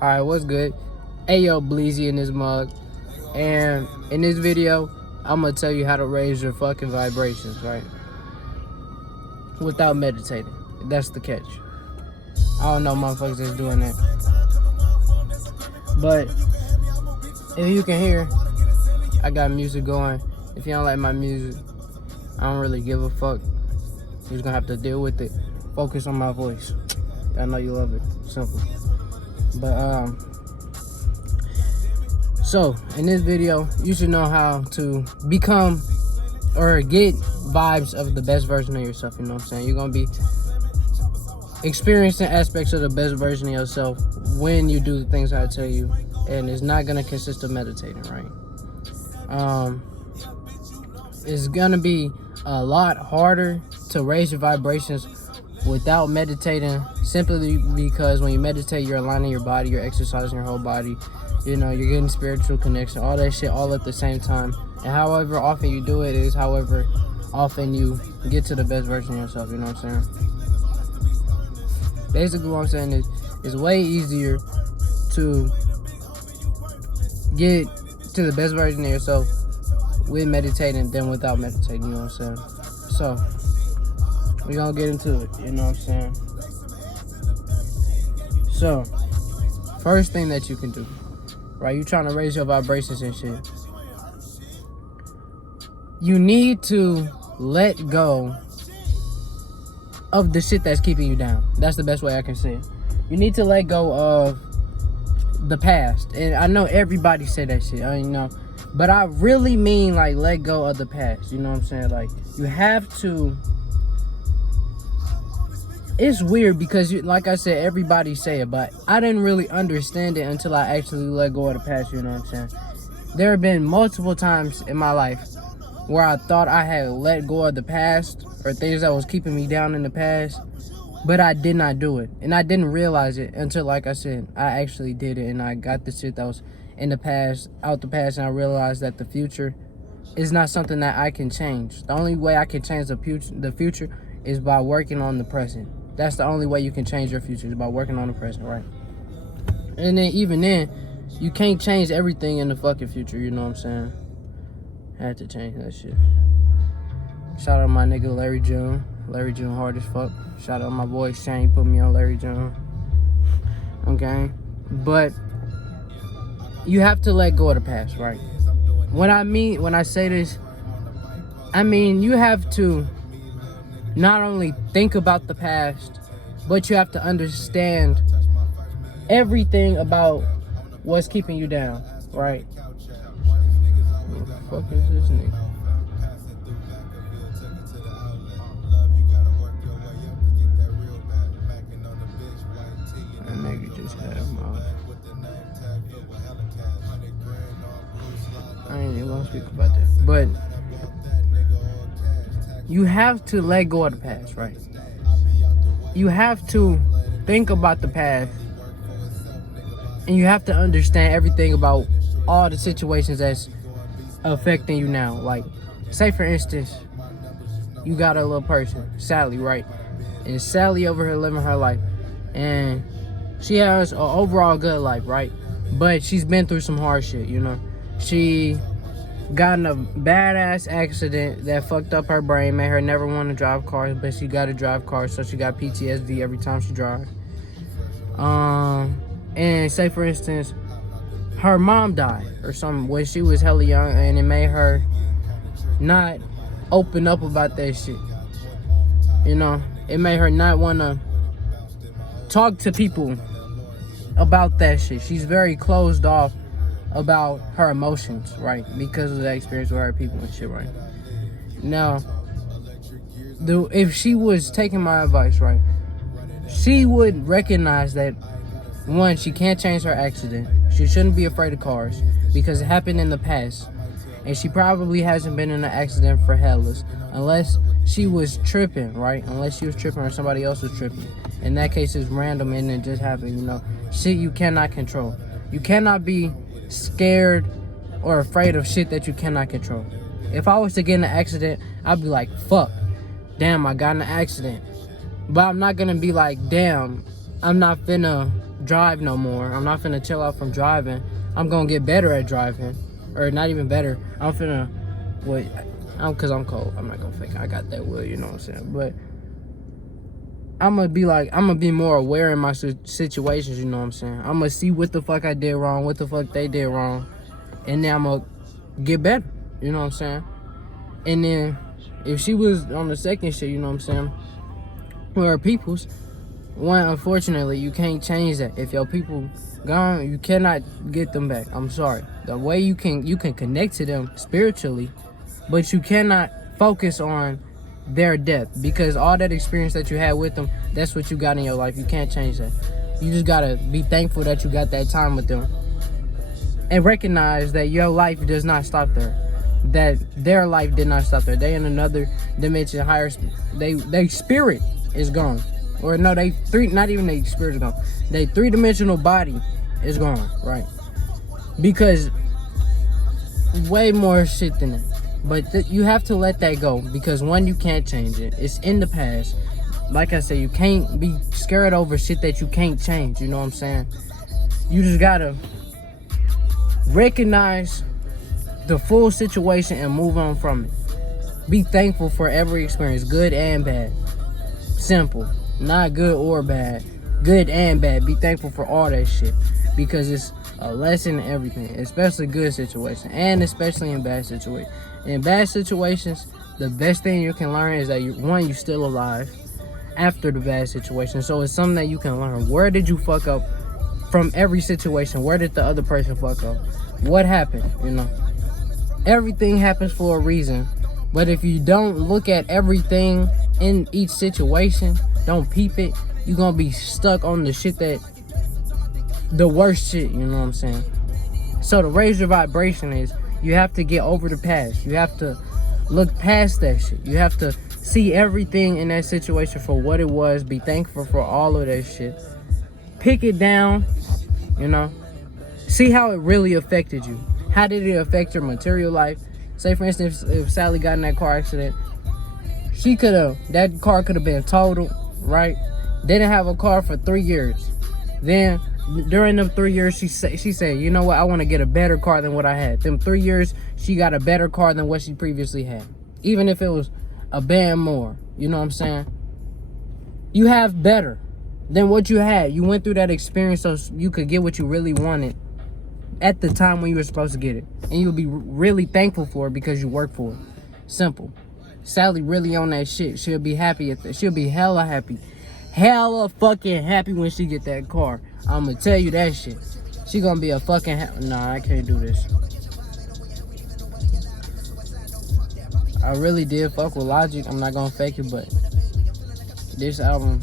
Alright, what's good? Ayo, Bleezy in this mug. And in this video, I'm gonna tell you how to raise your fucking vibrations, right? Without meditating. That's the catch. I don't know motherfuckers that's doing that. But if you can hear, I got music going. If you don't like my music, I don't really give a fuck. You're just gonna have to deal with it. Focus on my voice. I know you love it. Simple. But so in this video, you should know how to become or get vibes of the best version of yourself. You know what I'm saying? You're gonna be experiencing aspects of the best version of yourself when you do the things I tell you, and it's not gonna consist of meditating, right? It's gonna be a lot harder to raise your vibrations without meditating, simply because when you meditate, you're aligning your body, you're exercising your whole body, you know, you're getting spiritual connection, all that shit all at the same time. And however often you do it is however often you get to the best version of yourself. You know what I'm saying? Basically what I'm saying is it's way easier to get to the best version of yourself with meditating than without meditating. You know what I'm saying? So we're gonna get into it. You know what I'm saying? So first thing that you can do, right? You trying to raise your vibrations and shit. You need to let go of the shit that's keeping you down. That's the best way I can say it. You need to let go of the past. And I know everybody say that shit, but I really mean like let go of the past. You know what I'm saying? Like you have to. It's weird because, like I said, everybody say it, but I didn't really understand it until I actually let go of the past. You know what I'm saying? There have been multiple times in my life where I thought I had let go of the past or things that was keeping me down in the past, but I did not do it. And I didn't realize it until, like I said, I actually did it, and I got the shit that was in the past, out the past, and I realized that the future is not something that I can change. The only way I can change the future is by working on the present. That's the only way you can change your future, is by working on the present, right? And then even then, you can't change everything in the fucking future, you know what I'm saying? Had to change that shit. Shout out my nigga Larry June. Larry June hard as fuck. Shout out my boy Shane, put me on Larry June. Okay? But you have to let go of the past, right? When I say this, I mean you have to not only think about the past, but you have to understand everything about what's keeping you down, right? Who the fuck is this nigga? That nigga just had him off. I ain't even gonna speak about that. But you have to let go of the past, right? You have to think about the past, and you have to understand everything about all the situations that's affecting you now. Like, say for instance, you got a little person, Sally, right? And Sally over here living her life, and she has an overall good life, right? But she's been through some hard shit, you know? She got in a badass accident that fucked up her brain, made her never want to drive cars, but she got to drive cars, so she got PTSD every time she drives. And say for instance, her mom died or something when she was hella young, and it made her not open up about that shit. You know, it made her not want to talk to people about that shit. She's very closed off about her emotions, right? Because of that experience with her people and shit, right? Now, if she was taking my advice, right, she would recognize that, one, she can't change her accident. She shouldn't be afraid of cars because it happened in the past, and she probably hasn't been in an accident for hellas unless she was tripping, right? Unless she was tripping or somebody else was tripping. In that case, it's random and it just happened, you know? Shit you cannot control. You cannot be scared or afraid of shit that you cannot control. If I was to get in an accident, I'd be like, fuck, damn, I got in an accident. But I'm not gonna be like, damn, I'm not finna drive no more. I'm not finna chill out from driving. I'm gonna get better at driving. Or not even better. I'm finna, cause I'm cold. I'm not gonna fake it. I got that will, you know what I'm saying? But I'm gonna be more aware in my situations, you know what I'm saying? I'm gonna see what the fuck I did wrong, what the fuck they did wrong. And then I'm gonna get better, you know what I'm saying? And then if she was on the second shit, you know what I'm saying? With her peoples, one, unfortunately, you can't change that. If your people gone, you cannot get them back. I'm sorry. The way you can connect to them spiritually, but you cannot focus on their death, because all that experience that you had with them, that's what you got in your life. You can't change that. You just gotta be thankful that you got that time with them, and recognize that your life does not stop there, that their life did not stop there. They in another dimension, higher. They spirit is gone, or no, not even they spirit is gone. They 3-dimensional body is gone, right? Because way more shit than that. But you have to let that go, because one, you can't change it. It's in the past. Like I said, you can't be scared over shit that you can't change. You know what I'm saying? You just gotta recognize the full situation and move on from it. Be thankful for every experience, good and bad. Simple. Not good or bad. Good and bad. Be thankful for all that shit, because it's a lesson in everything, especially good situations, and especially in bad situations. In bad situations, the best thing you can learn is that you're still alive after the bad situation. So it's something that you can learn. Where did you fuck up from every situation? Where did the other person fuck up? What happened? You know, everything happens for a reason. But if you don't look at everything in each situation, don't peep it, you're gonna be stuck on the shit the worst shit, you know what I'm saying? So to raise your vibration is, you have to get over the past. You have to look past that shit. You have to see everything in that situation for what it was. Be thankful for all of that shit. Pick it down, you know. See how it really affected you. How did it affect your material life? Say, for instance, if Sally got in that car accident, that car could have been totaled, right? Didn't have a car for 3 years. Then during them 3 years, she said, you know what, I want to get a better car than what I had. Them 3 years, she got a better car than what she previously had. Even if it was a band more, you know what I'm saying? You have better than what you had. You went through that experience so you could get what you really wanted at the time when you were supposed to get it. And you'll be really thankful for it because you worked for it. Simple. Sally really on that shit. She'll be happy at that. She'll be hella happy. Hella fucking happy when she get that car. I'ma tell you that shit. She gonna be a fucking nah, I can't do this. I really did fuck with Logic. I'm not gonna fake it, but this album,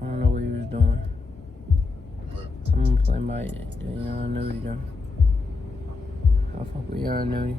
I don't know what he was doing. I'm gonna play my Young Nudie though. I fuck with Young Nudie.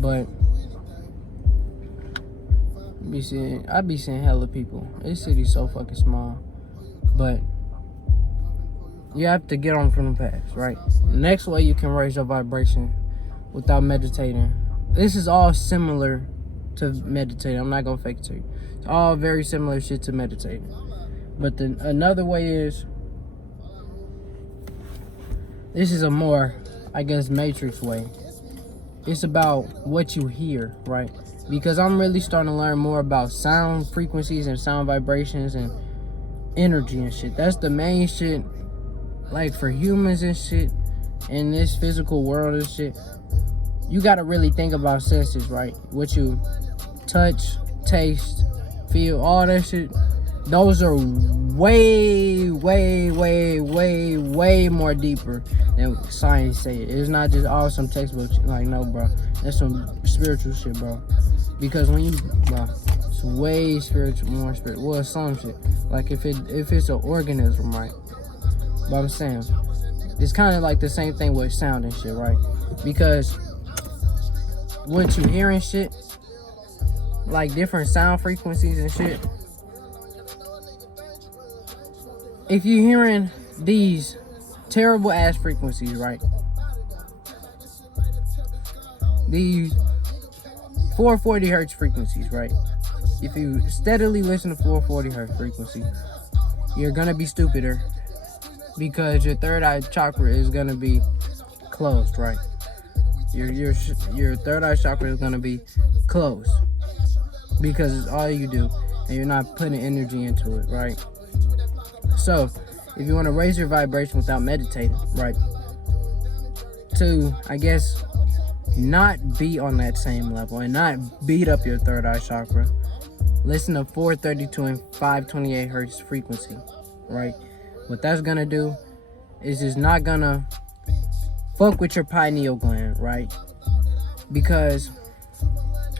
But I be seeing hella people. This city's so fucking small. But you have to get on from the past, right? The next way you can raise your vibration without meditating. This is all similar to meditating. I'm not gonna fake it to you. It's all very similar shit to meditating. But another way is, this is a more, I guess, matrix way. It's about what you hear, right? Because I'm really starting to learn more about sound frequencies and sound vibrations and energy and shit. That's the main shit, like for humans and shit, in this physical world and shit. You gotta really think about senses, right? What you touch, taste, feel, all that shit. Those are way, way, way, way, way more deeper than science say it. It's not just awesome textbook shit. Like, no, bro. That's some spiritual shit, bro. Because when you, bro, it's way spiritual, more spiritual. Well, some shit. Like if it's an organism, right? But I'm saying, it's kind of like the same thing with sound and shit, right? Because what you hear and shit, like different sound frequencies and shit, if you're hearing these terrible ass frequencies, right? These 440 hertz frequencies, right? If you steadily listen to 440 hertz frequency, you're gonna be stupider because your third eye chakra is gonna be closed, right? Your third eye chakra is gonna be closed because it's all you do, and you're not putting energy into it, right? So, if you want to raise your vibration without meditating, right? To, I guess, not be on that same level and not beat up your third eye chakra, listen to 432 and 528 hertz frequency, right? What that's gonna do is just not gonna fuck with your pineal gland, right? Because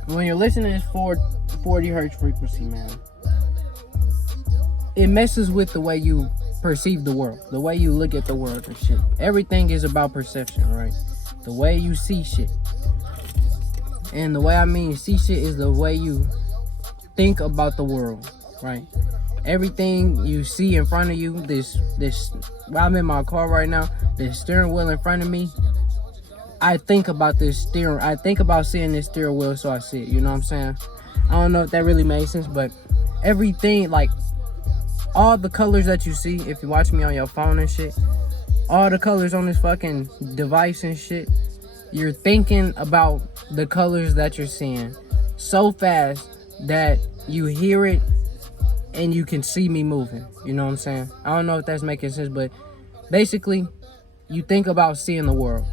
when you're listening to this 440 hertz frequency, man, it messes with the way you perceive the world, the way you look at the world and shit. Everything is about perception, right? The way you see shit. And the way I mean see shit is the way you think about the world, right? Everything you see in front of you, this I'm in my car right now, this steering wheel in front of me, I think about I think about seeing this steering wheel, so I see it, you know what I'm saying? I don't know if that really makes sense, but everything, like, all the colors that you see, if you watch me on your phone and shit, all the colors on this fucking device and shit, you're thinking about the colors that you're seeing so fast that you hear it and you can see me moving. You know what I'm saying? I don't know if that's making sense, but basically, you think about seeing the world.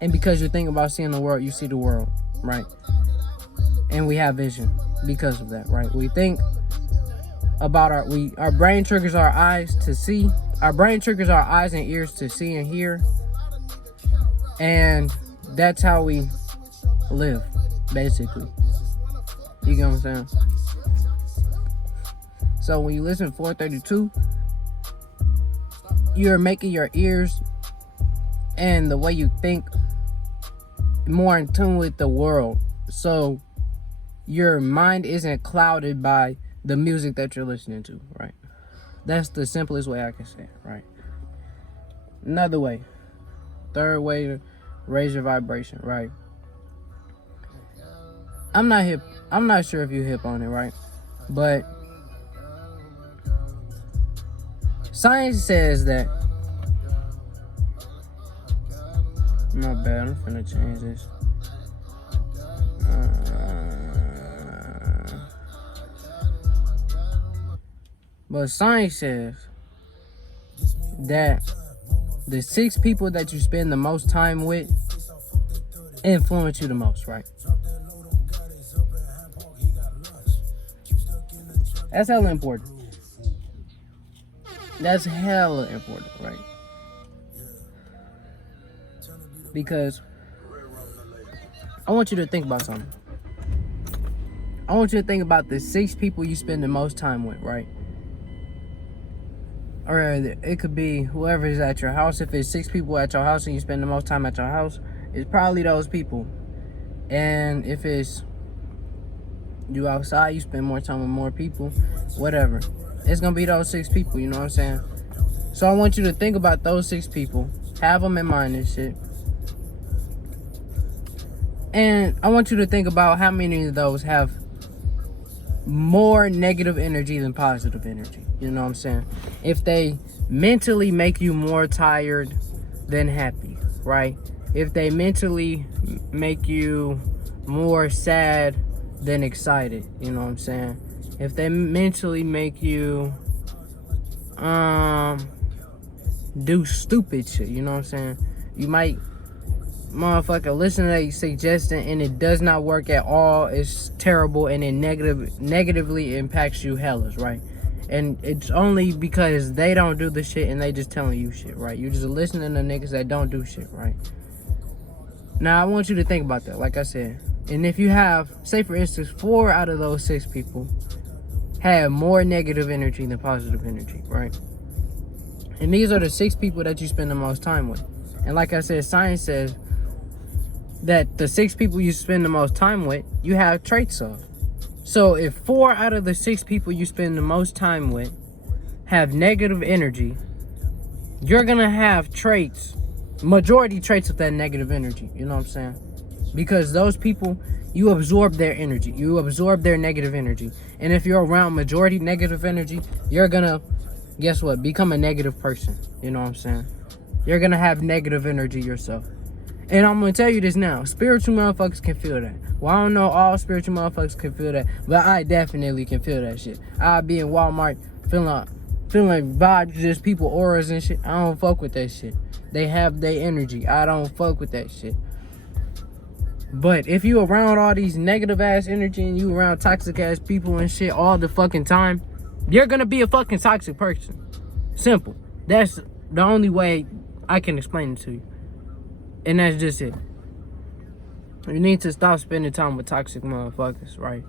And because you think about seeing the world, you see the world, right? And we have vision because of that, right? We think about our brain triggers our eyes to see. Our brain triggers our eyes and ears to see and hear. And that's how we live, basically. You get what I'm saying? So when you listen to 432, you're making your ears and the way you think more in tune with the world. So your mind isn't clouded by the music that you're listening to, right? That's the simplest way I can say it, right? Another way, third way to raise your vibration, right? I'm not sure if you're hip on it, right? But science says that, my bad, I'm finna change this. But science says that the 6 people that you spend the most time with influence you the most, right? That's hella important. That's hella important, right? Because I want you to think about something. I want you to think about the 6 people you spend the most time with, right? Or it could be whoever is at your house. If it's 6 people at your house and you spend the most time at your house, it's probably those people. And if it's you outside, you spend more time with more people, whatever. It's gonna be those 6 people, you know what I'm saying? So I want you to think about those 6 people. Have them in mind and shit. And I want you to think about how many of those have more negative energy than positive energy. You know what I'm saying? If they mentally make you more tired than happy, right? If they mentally make you more sad than excited, you know what I'm saying? If they mentally make you do stupid shit, you know what I'm saying? You might motherfucker listen to a suggestion and it does not work at all. It's terrible and it negatively impacts you hellas, right? And it's only because they don't do the shit and they just telling you shit, right? You just listening to niggas that don't do shit, right? Now I want you to think about that, like I said. And if you have, say for instance, 4 out of those 6 people have more negative energy than positive energy, right? And these are the 6 people that you spend the most time with. And like I said, science says that the 6 people you spend the most time with, you have traits of. So if 4 out of the 6 people you spend the most time with have negative energy, you're gonna have traits, majority traits of that negative energy, you know what I'm saying? Because those people, you absorb their energy, you absorb their negative energy. And if you're around majority negative energy, you're gonna guess what? Become a negative person. You know what I'm saying? You're gonna have negative energy yourself. And I'm gonna tell you this now. Spiritual motherfuckers can feel that. Well, I don't know all spiritual motherfuckers can feel that, but I definitely can feel that shit. I'll be in Walmart feeling vibes, just people auras and shit. I don't fuck with that shit. They have their energy. I don't fuck with that shit. But if you around all these negative ass energy and you around toxic ass people and shit all the fucking time, you're gonna be a fucking toxic person. Simple. That's the only way I can explain it to you. And that's just it. You need to stop spending time with toxic motherfuckers, right?